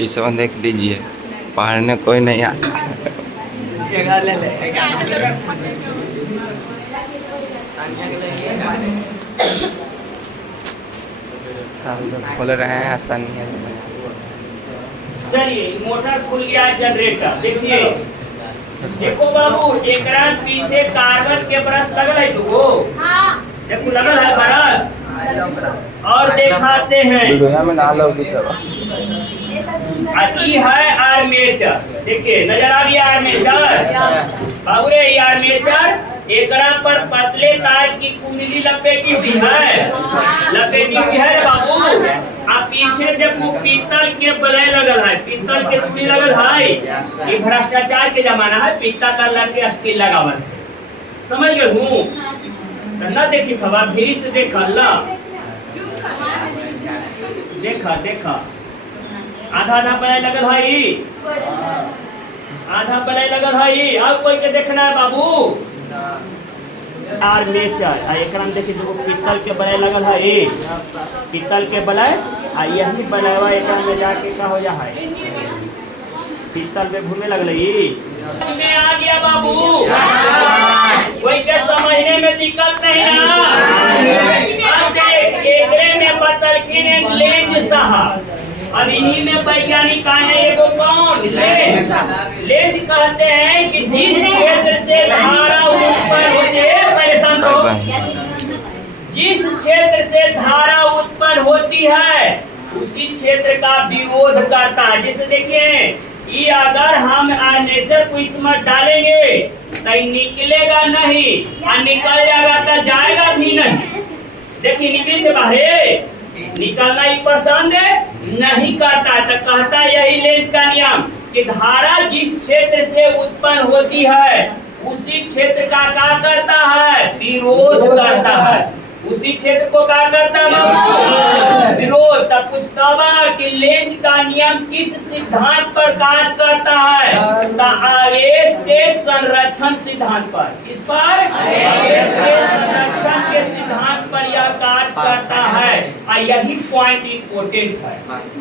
इसमें देख लीजिए पढ़ने कोई नहीं आता। खोल रहे हैं आसानी। चलिए मोटर खुल गया, जनरेटर देखिए। देखो बाबू एकरा पीछे कार्बन के ब्रश लगल है दुगो। देखो लगल है ब्रश। और दिखाते हैं ये है आर्मेचर। देखिए नजर आ गया आर्मेचर। बाबू रे ये आर्मेचर एकरा पर पतले तार की कुंडली लपेटी हुई है, लपेटी हुई है बाबू। आप पीछे देखो पीतल के बलय लगल है, पीतल के चूड़ी लगल है। ये भ्रष्टाचार के जमाना है, पीतल का लगे स्टील लगावल है, समझ गए हूँ न। देखी खबर भी से देखा ला, देखा देखा आधा आधा बलय लगल है, आधा बलय लगल है। अब कोई के देखना है बाबू आर्मेचर। एकरा में देखिए देखो पीतल के बलय लगल है, पीतल के बलय आ यही बलयवा एकरा में जाके का हो जा है, पीतल पे घूमे लगल में आ गया बाबू। कोई के समझने में दिक्कत नहीं ना। एकरे में बतलखिन एक लेंज साहब। अब इन्हीं में वैज्ञानिक आए एगो कौन लेंज। लेंज कहते हैं कि जिस क्षेत्र से धारा उत्पन्न होती है, परेशान हो, जिस क्षेत्र से धारा उत्पन्न होती है उसी क्षेत्र का विरोध करता है। जैसे देखिए ये अगर हम आर्मेचर को इसमें डालेंगे तो निकलेगा नहीं, और निकल जाएगा तो जाएगा भी नहीं। देखिए निकलते बाहर निकलना ही पसंद नहीं करता। तो कहता यही लेंज का नियम कि धारा जिस क्षेत्र से उत्पन्न होती है उसी क्षेत्र का क्या करता है, विरोध करता है। उसी क्षेत्र को क्या करता है, विरोध। तब पूछता कि लेंज का नियम किस सिद्धांत पर कार्य करता है, तो आवेश के संरक्षण सिद्धांत पर। इस पर आवेश के संरक्षण के सिद्धांत पर यह कार्य करता है। और यही पॉइंट इम्पोर्टेंट है।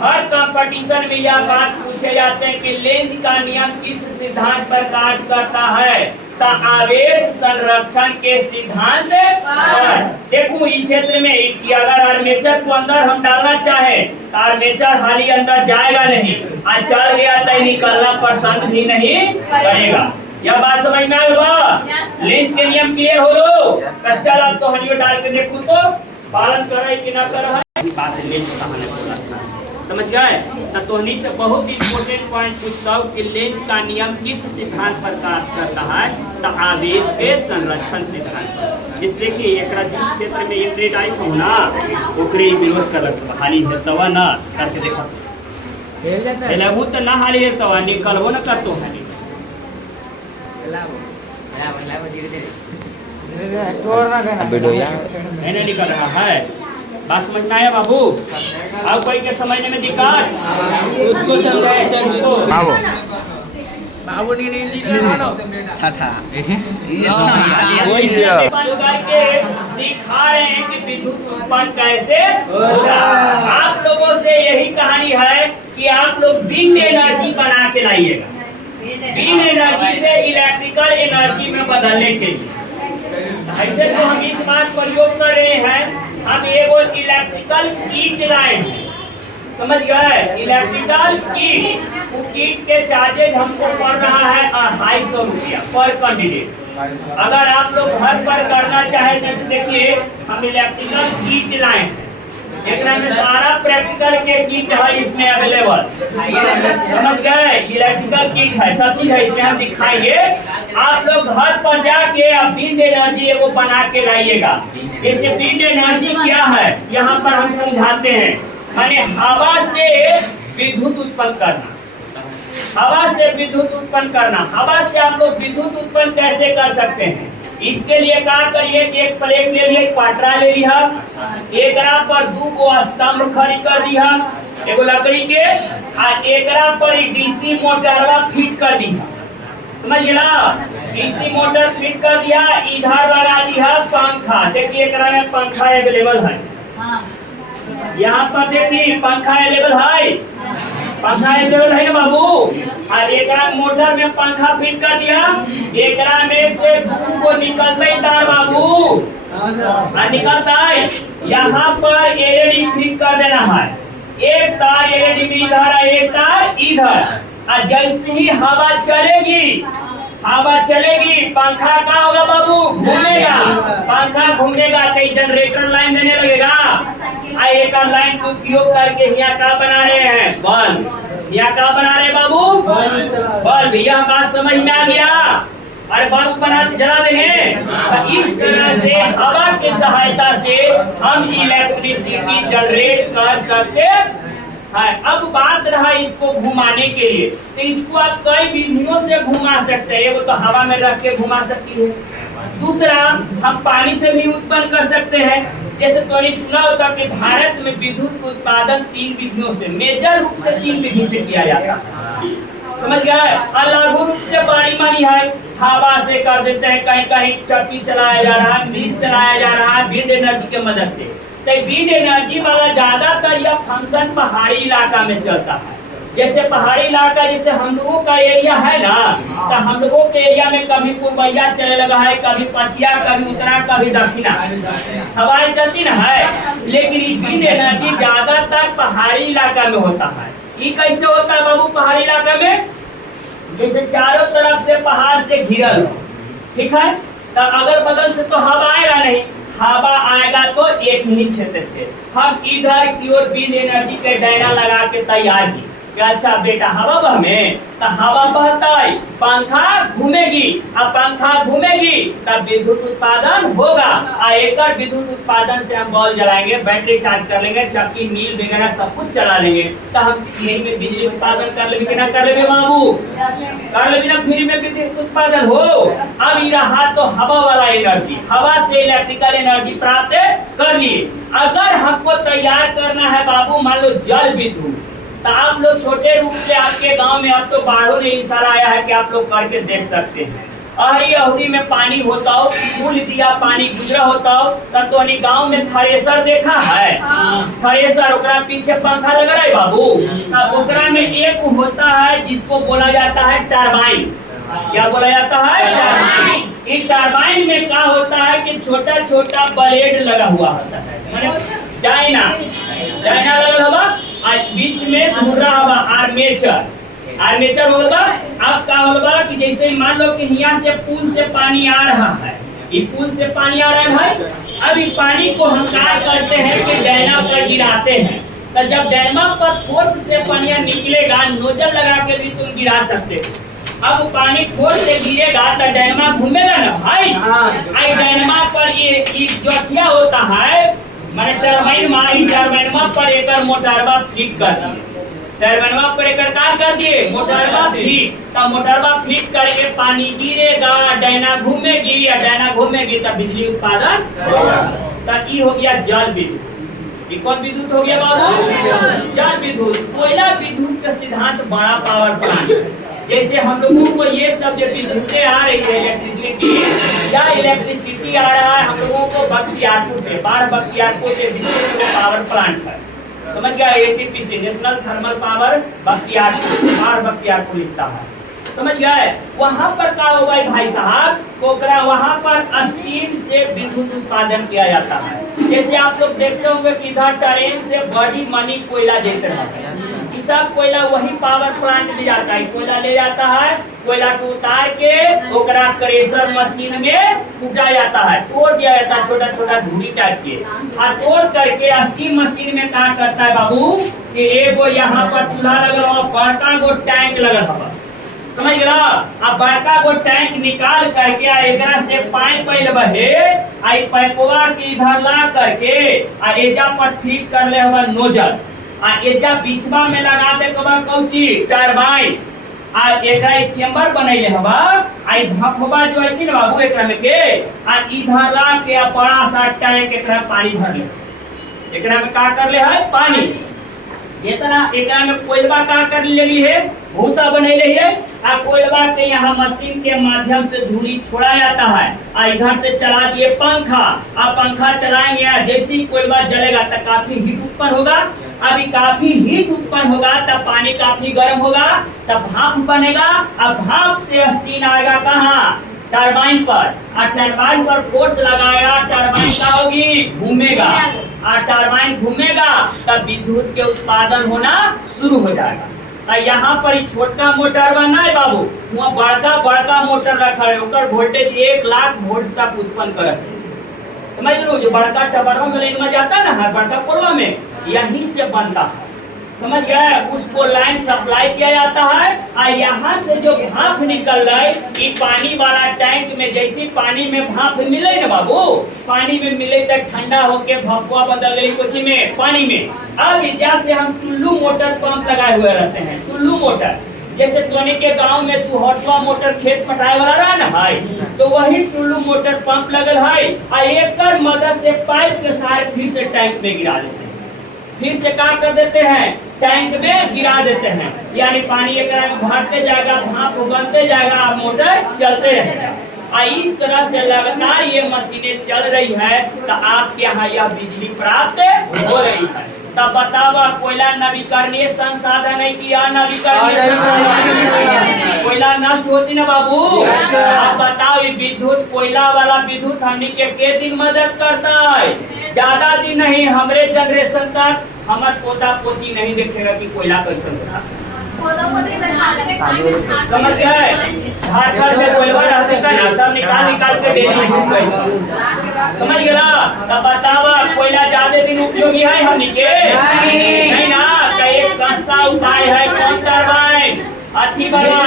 हर कंपटीशन में यह बात पूछे जाते हैं कि लेंज का नियम किस सिद्धांत पर कार्य करता है, तो आवेश संरक्षण के सिद्धांत पर। देखो इस क्षेत्र में कि अगर आर्मेचर को अंदर हम डालना चाहें तो आर्मेचर हाली अंदर जाएगा नहीं, और चल गया तो निकलना पसंद भी नहीं करेगा। यह बात समझ में आएगा। लेंज के नियम क्लियर हो लो। कच्चा अब तो हलियो डाल के देखो तो पालन करे कि ना करे। बात लेंज कहानी समझ गए। तो से बहुत इम्पोर्टेंट पॉइंट पूछता हूँ कि लेंज का नियम किस सिद्धांत पर कार्य करता है, तो आवेश के संरक्षण सिद्धांत पर। जिस देखिए एक जिस क्षेत्र में ये ट्रेड आई हो ना ओकरे विरोध करत हाली हेतवा ना करके देखो हेलबू तो ना हाली हेतवा निकलबो ना करतो हाली नहीं निकल रहा है। बात समझना है बाबू। अब कोई के समझने में दिक्कत उसको समझाए सर उसको बाबू नहीं था वही करके दिखा रहे हैं कि विद्युत उत्पन्न कैसे होगा। आप लोगों से यही कहानी है कि आप लोग विंड एनर्जी बना के लाइएगा। विंड एनर्जी से इलेक्ट्रिकल एनर्जी में बदलने के लिए ऐसे तो हम इस बात प्रयोग कर रहे हैं। हम एगो इलेक्ट्रिकल किट लाए हैं, समझ गए। इलेक्ट्रिकल किट, किट के चार्जेज हमको पड़ रहा है 250 रुपया पर कैंडिडेट। अगर आप लोग घर पर करना चाहे जैसे देखिए हम इलेक्ट्रिकल किट लाए हैं, एक में सारा प्रैक्टिकल के किट है इसमें अवेलेबल, समझ गए। इलेक्ट्रिकल किट है, सब चीज है इसमें हम दिखाएंगे। आप लोग घर पर जाके विंड एनर्जी एगो बना के लाइएगा। जैसे विंड एनर्जी क्या है यहाँ पर हम समझाते हैं। माने हवा से विद्युत उत्पन्न करना, हवा से विद्युत उत्पन्न करना। हवा से आप लोग विद्युत उत्पन्न कैसे कर सकते हैं, इसके लिए क्या करिए कि एक प्लेट ले लिए, क्वार्टरा ले लिया, एक पर 2 स्तंभ खड़ी कर दिया एगो लकड़ी के, और एक पर डीसी मोटर फिट कर दिया, समझ गया। डीसी मोटर फिट कर दिया, इधर लगा दिया पंखा। देखिए एक में पंखा अवेलेबल है, यहाँ पर देखिए पंखा अवेलेबल है, पंखा अवेलेबल है ना बाबू। और एकरा मोटर में पंखा फिट कर दिया, एकरा में से दूध को निकलता ही तार बाबू निकलता है। यहाँ पर एलईडी फिट कर देना है, एक तार एलईडी में इधर है, एक तार इधर। और जैसे ही हवा चलेगी, हवा चलेगी, पंखा का होगा बाबू घूमेगा, पंखा घूमेगा तो जनरेटर लाइन देने लगेगा। एक लाइन को उपयोग करके यहाँ का बना रहे हैं बल्ब, यहाँ का बना रहे बाबू बल्ब। यह बात समझ में आ गया? अरे बल्ब बना जला देंगे। तो इस तरह से हवा की सहायता से हम इलेक्ट्रिसिटी जनरेट कर सकते हैं। अब बात रहा इसको घुमाने के लिए, तो इसको आप कई विधियों से घुमा सकते हैं। वो तो हवा में रख के घुमा सकती है, दूसरा हम पानी से भी उत्पन्न कर सकते हैं। जैसे तो सुना होता कि भारत में विद्युत उत्पादन 3 विधियों से, मेजर रूप से 3 विधि से किया जाता है, समझ गए? और लघु रूप से बड़ी मानी है, हवा से कर देते हैं, कहीं कहीं चक्की चलाया जा रहा है, बीज चलाया जा रहा है विंड एनर्जी के मदद से। तो विंड एनर्जी वाला ज्यादातर यह फंक्शन पहाड़ी इलाका में चलता है। जैसे पहाड़ी इलाका, जैसे हम लोगों का एरिया है ना, तो हम लोगों के एरिया में कभी पूर्वैया चले लगा है, कभी पछिया, कभी उत्तरा, कभी दक्षिणा, हवाएं चलती ना है। लेकिन विंड एनर्जी ज्यादातर पहाड़ी इलाका में होता है। ये कैसे होता है बाबू पहाड़ी इलाका में? जैसे चारों तरफ से पहाड़ से घिरल हो, ठीक है, तो अगर बगल से तो हवा आएगा नहीं, हवा आएगा तो एक ही क्षेत्र से। हम इधर की ओर विंड एनर्जी के डायना लगा के तैयार ही कि अच्छा बेटा हवा बहमे, तो हवा बहता है, पंखा घूमेगी, अब पंखा घूमेगी तब विद्युत उत्पादन होगा। और एक विद्युत उत्पादन से हम बॉल जलाएंगे, बैटरी चार्ज कर लेंगे, चक्की मील वगैरह सब कुछ चला लेंगे, तो हम फ्री में बिजली उत्पादन कर लेंगे कि ना कर लेंगे बाबू? कर लेंगे ना, फ्री में विद्युत उत्पादन हो। अब ये रहा तो हवा वाला एनर्जी, हवा से इलेक्ट्रिकल एनर्जी प्राप्त कर लिए। अगर हमको तैयार करना है बाबू मान लो जल विद्युत, तो आप लोग छोटे रूप से आपके गांव में, अब तो बाढ़ों ने इशारा आया है कि आप लोग करके देख सकते हैं। अहरी में पानी होता हो, पुल दिया पानी गुजरा होता हो, तब तो गांव में थ्रेसर देखा है, थ्रेसर ओकरा पीछे पंखा लगा रहा है बाबू। अब ओकरा में एक होता है जिसको बोला जाता है टरबाइन। क्या बोला जाता है? टरबाइन। इस टरबाइन में क्या होता है कि छोटा छोटा ब्लेड लगा हुआ होता है, माने डायना लगा हुआ, और बीच में धुरा हुआ आर्मेचर होगा। अब क्या होगा कि जैसे मान लो कि यहाँ से पुल से पानी आ रहा है, ये पुल से पानी आ रहा है भाई, अब इस पानी को हम क्या करते हैं कि डायना पर गिराते हैं। तो जब डायना पर फोर्स से पानी निकलेगा, नोजल लगा के भी तुम गिरा सकते हो। अब पानी फोर्स से गिरेगा तो डायना घूमेगा ना भाई। डायना पर ये जो क्या होता है, मैंने टरबाइन पर एक मोटरबा फिट कर दिए, टरबाइन पर एक काम कर दिए मोटरबा फिट, तब मोटरबा फिट करके पानी गिरेगा, डायना घूमेगी, या डायना घूमेगी तब बिजली उत्पादन होगा। तब ये हो गया जल विद्युत। ये कौन विद्युत हो गया बाबू? जल विद्युत। कोयला विद्युत का सिद्धांत बड़ा पावर प्लांट। जैसे हम लोगों को ये सब जो विद्युतें आ रही है, इलेक्ट्रिसिटी आ रहा है हम लोगों को बख्तियारपुर से, बाढ़ बख्तियारपुर से विद्युत वो पावर प्लांट है, समझ गया? एटीपीसी नेशनल थर्मल पावर बख्तियारपुर, बाढ़ बख्तियारपुर लिखता है, समझ गए? वहाँ पर क्या होगा भाई साहब, कोकरा वहाँ पर स्टीम से विद्युत उत्पादन किया जाता है। जैसे आप लोग देखते होंगे कि इधर ट्रेन से बड़ी मनी कोयला देते हैं, सब कोयला वही पावर प्लांट ले जाता है, कोयला ले जाता है, कोयला को उतार के ओकरा क्रेशर मशीन में कूटा जाता है, तोड़ दिया जाता है छोटा छोटा धूरी टाइप के, और तोड़ करके स्टीम मशीन में क्या करता है बाबू कि एगो यहाँ पर चूल्हा लगा हुआ, बड़का गो टैंक लगा हुआ, समझ गया? अब बड़का गो टैंक निकाल करके एकरा से पाइप बहे, आई पाइपवा के इधर ला करके एजा पर फिट कर ले हुआ नोजल, एजा बीचवा में लगा दे कौची टरबाइन, आ एकरा एक चेंबर बनैले हवा, आई भफवा जो है ना बाबू एकरा में के, आ इधर ला के बड़ा सा टैंक एकरा पानी भर ले, एकरा में का कर ले है पानी, जितना एकरा में कोयलवा का कर लेली है, भूसा बने रही है, आ कोयलवा के यहाँ मशीन के माध्यम से धूरी छोड़ा जाता है, आ इधर से चला दिए पंखा, आ पंखा चलाएंगे, जैसे ही कोयलवा जलेगा तो काफी हीट उत्पन्न होगा। अभी काफी हीट उत्पन्न होगा तब पानी काफी गर्म होगा, तब भाप बनेगा। अब भाप से स्टीम आएगा कहाँ? टरबाइन पर, और टरबाइन पर फोर्स लगाएगा, टरबाइन का होगी घूमेगा, और टरबाइन घूमेगा तब विद्युत के उत्पादन होना शुरू हो जाएगा। यहाँ पर छोटका मोटर बना है बाबू, वहाँ बड़का बड़का मोटर रखा है, ओकर वोल्टेज 1 लाख वोल्ट तक उत्पन्न करे। समझ लो, जो बड़का टबरवा में लाइन में जाता है ना, बड़का पोलवा में, यहीं से बनता है। समझ गए? उसको लाइन सप्लाई किया जाता है, और यहाँ से जो भाप निकल रहा है पानी वाला टैंक में, जैसे पानी में भाप मिले ना बाबू, पानी में मिले तक ठंडा होके भापवा बदल गई कुछ में पानी में। अब जैसे हम टुल्लू मोटर पंप लगाए हुए रहते हैं, टुल्लू मोटर, जैसे तोने के गांव में 2 हॉर्सवा मोटर खेत पटाए वाला रहा ना भाई, तो वही टुल्लू मोटर पंप लगल है, और एक मदद से पाइप के सहारे फिर से टैंक में गिरा देते हैं, फिर से क्या कर देते हैं, टैंक में गिरा देते हैं, यानी पानी एक भरते जाएगा, भाप बनते जाएगा, मोटर चलते रहेगा। इस तरह से लगातार ये मशीनें चल रही है, तो आपके यहाँ यह बिजली प्राप्त हो रही है। तब बताओ, कोयला नवीकरणीय संसाधन है कि अनवीकरणीय संसाधन? कोयला नष्ट होती ना बाबू। अब बताओ, विद्युत कोयला वाला विद्युत हमनी के दिन मदद करता है? ज्यादा दिन नहीं, हमरे जनरेशन तक हमार पोता पोती नहीं देखेगा कि कोयला कैसे होता। समझ गए? झारखंड में कोयला रहते ना, सब निकाल के डेली यूज करते। समझ गया? तब बताओ, कोयला ज्यादा दिन उपयोगी है हमनी के? नहीं ना। तो एक सस्ता उपाय है, कौन टरबाइन अथी वाला,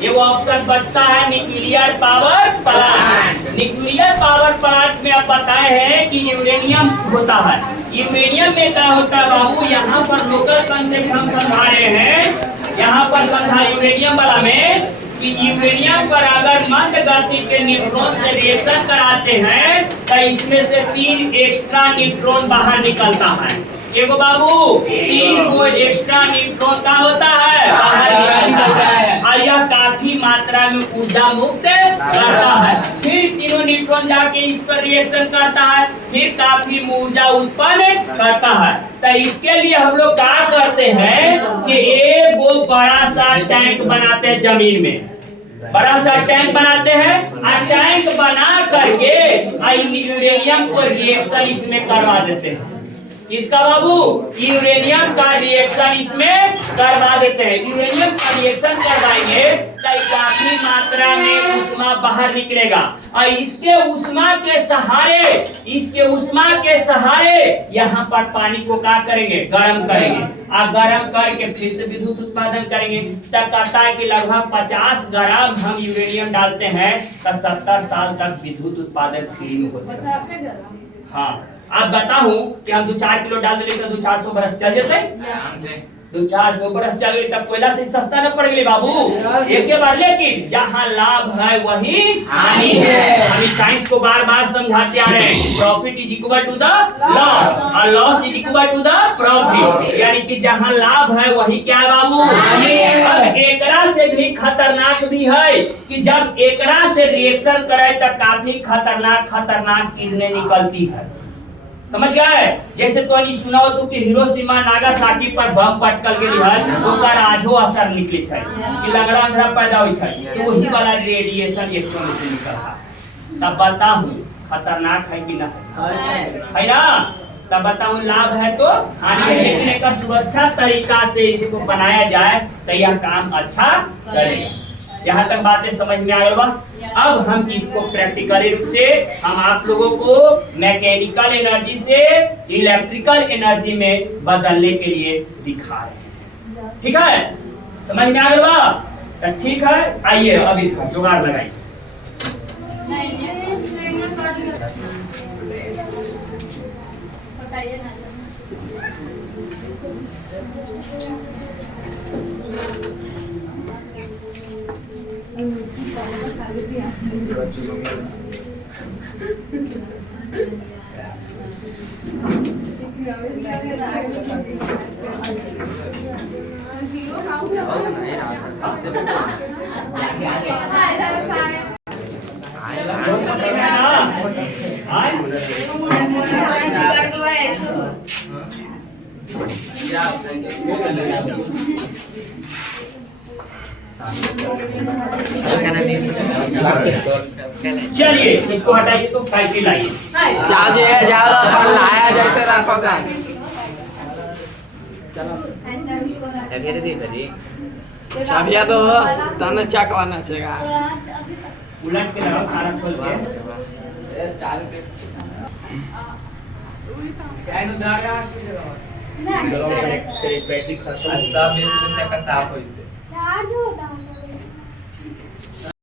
ये वो ऑप्शन बचता है nuclear power plant. Nuclear power plant में आप बताए हैं कि यूरेनियम होता है। यूरेनियम में क्या होता है बाबू, यहाँ पर लोकल कंसेप्ट हम समझा रहे हैं, यहाँ पर समझा यूरेनियम वाला में कि यूरेनियम पर अगर मंद गति के न्यूट्रॉन से रिएक्शन कराते हैं तो इसमें से 3 एक्स्ट्रा न्यूट्रॉन बाहर निकलता है। एगो बाबू 3 वो एक्स्ट्रा न्यूट्रॉन का होता है, बाहर निकलता है, और यह काफी मात्रा में ऊर्जा मुक्त करता है। फिर तीनों न्यूट्रॉन जाके इस पर रिएक्शन करता है, फिर काफी ऊर्जा उत्पन्न करता है। तो इसके लिए हम लोग क्या करते हैं कि एक वो बड़ा सा टैंक बनाते हैं जमीन में, बड़ा सा टैंक बनाते हैं, और टैंक बना करके यूरेनियम को रिएक्शन इसमें करवा देते हैं। इसका बाबू यूरेनियम का रिएक्शन इसमें करवा देते हैं। यूरेनियम का रिएक्शन करवाएंगे तो काफी मात्रा में उष्मा बाहर निकलेगा, और इसके उष्मा के सहारे यहाँ पर पानी को क्या करेंगे, गर्म करेंगे, और गर्म करके फिर से विद्युत उत्पादन करेंगे। तब कहता है कि लगभग 50 ग्राम हम यूरेनियम डालते हैं तो 70 साल तक विद्युत उत्पादन फ्री में होता है। हाँ, आप बताऊं कि हम 2-4 किलो डाल देते तो 200-400 बरस चल जाते, 200-400 बरस चल गए, तब कोयला से सस्ता न पड़ गई बाबू एक के बार। लेकिन जहाँ लाभ है वही हानि है। हम साइंस को बार बार समझाते आ रहे हैं, profit is equal to the loss, और loss is equal to the profit, यानी कि जहाँ लाभ है वही क्या है बाबू, हानि है। अब एकरा से भी खतरनाक भी है कि जब एकरा से रिएक्शन करे तो काफी खतरनाक चीजें निकलती है। समझ गए? जैसे तो नहीं सुना हो तो कि हिरोशिमा नागासाकी पर बम पटकल गेली है, ओकर आजो असर निकलित है कि लंगड़ा अंधरा पैदा होइत है, तो वही वाला रेडिएशन इलेक्ट्रॉन से निकलता है। तब बताऊं खतरनाक है कि ना है ना? तब बताऊं लाभ है तो हानि है, लेकिन एक सुरक्षा तरीका से इसको बनाया जाए तो यह काम अच्छा करेगा। यहाँ तक बातें समझ में आ गई बा? अब हम इसको प्रैक्टिकली रूप से हम आप लोगों को मैकेनिकल एनर्जी से इलेक्ट्रिकल एनर्जी में बदलने के लिए दिखा रहे हैं। ठीक है, समझ में आ गई बा? तो ठीक है, आइए अभी जुगाड़ लगाइए। चलिए इसको हटाइए तो साइकिल आइए। जाओ जी जाओ सन लाया जैसे रखोगा। चाबिया दो तने चकवाना चेगा। उलट के लगाओ सारा खोल के। चाय न दागा तेरी बैटरी खत्म। सब इसमें चक्कर साफ होइते। चार्ज होता